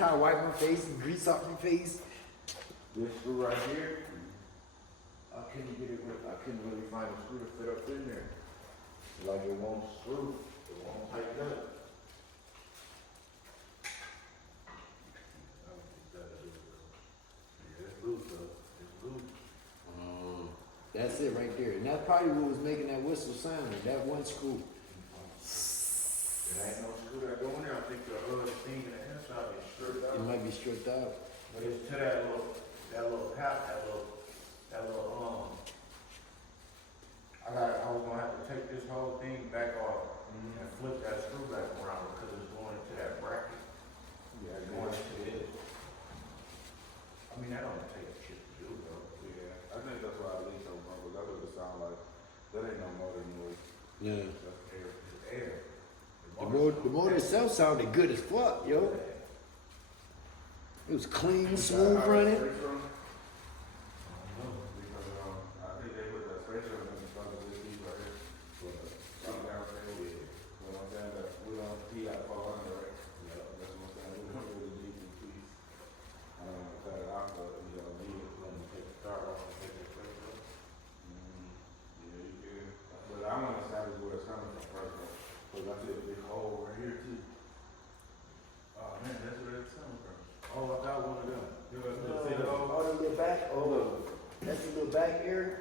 towel, wipe my face, and grease off my face. This screw right here, I couldn't get it with, I couldn't really find a screw to fit up in there. Like it won't screw, it won't tighten up. Yeah, it's loose though, it's loose. That's it right there. And that's probably what was making that whistle sound, that one screw. There ain't no screw that go in there. I think the thing in the inside is stripped out. It might be stripped out. But it's to that little cap, that little, I was gonna have to take this whole thing back off and flip that screw back around because it's going into that bracket. Yeah, it's going into it. I mean, that don't take shit to do though. Yeah, I think that's why I leave so much. That's what it sound like. That ain't no motor noise. Yeah. That's air. It's air. The motor itself sounded good as fuck, yo. It was clean, smooth running. I think they put that spacer in the front of this piece right here. For the downstairs. You know what I'm saying? That we don't see that fall under, right? Yeah, that's what I'm saying. We don't really need this piece. I don't want to cut it off, but we don't need it. Let me take the start off and take the spacer off. Yeah, you can. But I want to establish where it's coming from first, though. Because I see a big hole right here, too. Oh man, that's where it's coming from. Oh, I got one of them. See the little back. Oh, that's the little back area.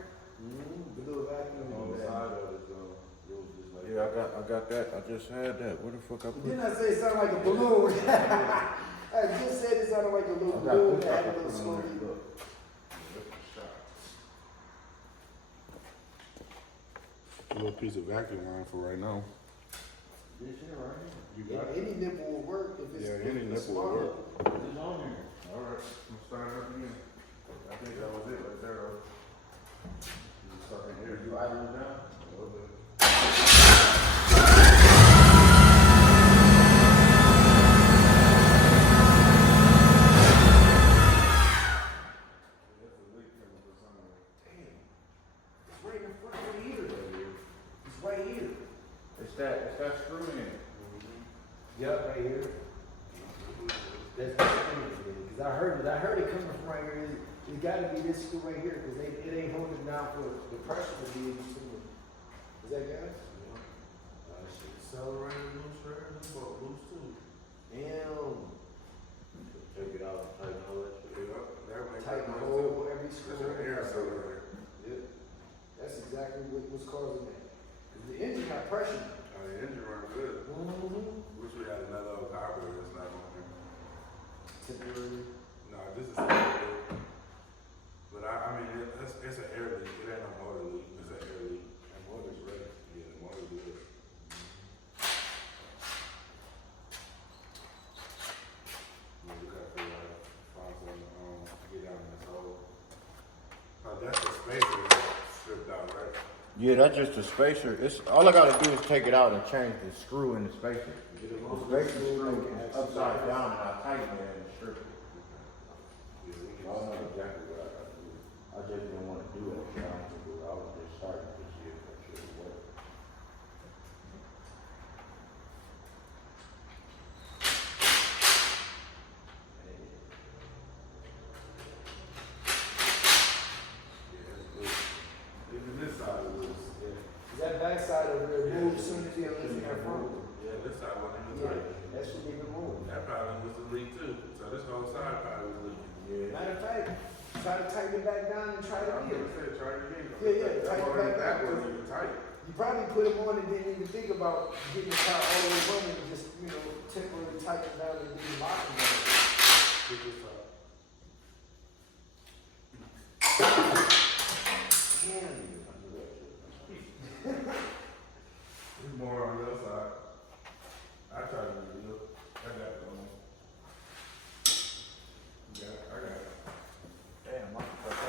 The little back area. On the side of it, though. It was just like, yeah, I got that. I just had that. Where the fuck I put it? Didn't I say it sounded like a balloon? I just said it sounded like a little balloon that had a little smoky look. A little piece of vacuum line for right now. This here right here. You got it? Any nipple will work if it's Yeah, any if it's nipple will small. work. It's on here. All right, I'm starting up again. I think that was it right there. You stuck in here. You idle it down? A little bit. That's a leak coming for somewhere. Damn. It's right in front of here. It's right here. It's that screw in it. Yep, right here. That's the screw. Because I heard it coming from right here. It got to be this screw right here because it ain't holding down for the pressure to be in the screw. Is that gas? Accelerator loose, right? This boat loose too. Damn. Take it out and tighten all that shit. Tighten the hole, every screw. That's an air accelerator. Yeah. That's exactly what's causing that. Because the engine got pressure. Oh, the engine runs good. Wish we had another old carburetor that's not on here. Temporary. No, this is good. But I mean, it's an air leak. It ain't no motor leak. It's an air leak. And motor's ready. Yeah, the motor's good. Yeah, we gotta figure out, find something, get down in this hole. That's the spacer stripped out, right? Yeah, that's just a spacer. It's all I gotta do is take it out and change the screw in the spacer. Get it The on. spacer screw upside down and I tighten it and strip it. Yeah, we I don't know exactly what I gotta do. I just didn't wanna do it. I was just starting to see if that should work. Even this side is loose. That backside over there moves as soon as you listen that front. Yeah, this side wasn't even Yeah, tight. that shouldn't even move. That probably was a leak too. So this whole side probably was leaking. Yeah. Matter of fact, try to tighten it back down and try it I'm again. gonna say try it again. Yeah, tighten it back That down. wasn't even tight. You probably put them on and didn't even think about getting the car all the way running and just, temporarily tighten down and then lock them down. Pick this up. Damn. There's more on the other side. I tried to do it. I got it on. Yeah, I got it. Damn, I forgot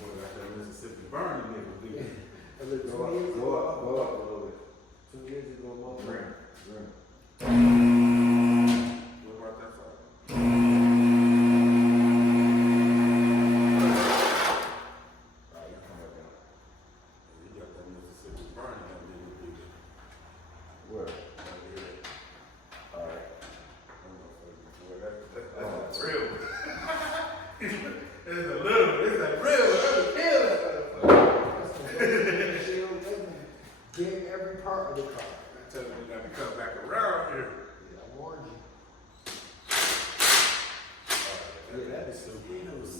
Boy, got that Mississippi burn nigga, dude. And look, Go up, go up, go up a little bit. 2 years ago, my Rim, rim. What about that side? Right, you come back down. You got that Mississippi burn that nigga, dude. Where? the car. I tell you, you got to come back around here. Yeah, I warned you. Yeah, that is so dangerous.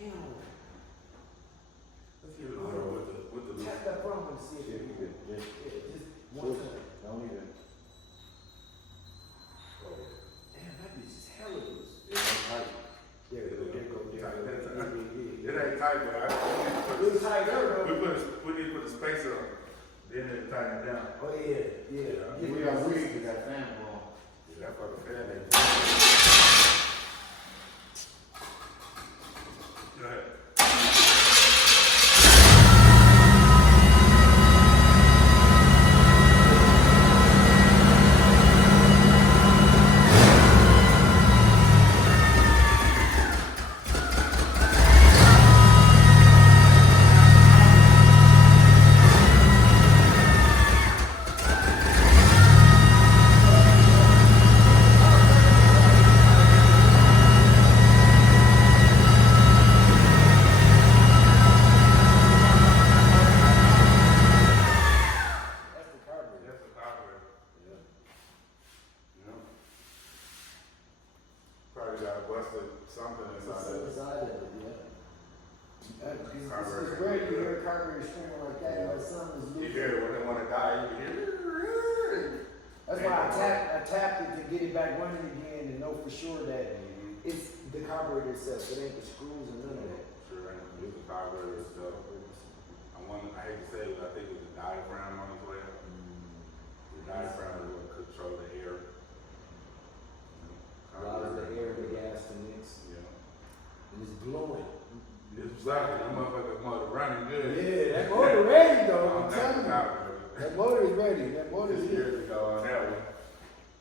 Damn. Let's give it a whirl with the Tap that front one to see if Yeah, it you good. good. Yeah, just one time. Don't even. Damn, that bitch is hella loose. It ain't tight. There we go, there we go, there we go. It ain't tight, but It was tighter, we though. need to put the spacer on. Then it tighten down. Oh, yeah, yeah. We got weed, we got fan blowing. Yeah, that fucking fan ain't. Go ahead. That's the carburetor. That's the carburetor. Yeah. You know? Probably got busted something inside It's of it. inside of it, yeah. It's rare you hear a carburetor screaming like that, or something is You loose. hear it when they want to die, you hear it. That's why I tapped it to get it back running again and know for sure that it's the carburetor itself. It ain't the screws and none of that. Sure, ain't use the carburetor and stuff. I hate to say it, but I think it was the diaphragm on its way up. The diaphragm is what control the air. Allows the air, the gas to mix, Yeah. and it's blowing. It's like that motherfucker motor running good. Yeah, that motor ready though. I'm I'm telling you, carburetor. that motor is ready. That motor is This here. years ago on that one,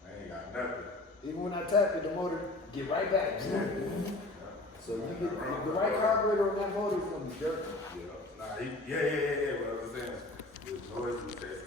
I ain't got nothing. Even when I tap it, the motor get right back. So you get the right carburetor on that motor is gonna be jerking. Yeah. Nah, yeah. What I was saying, the noise detector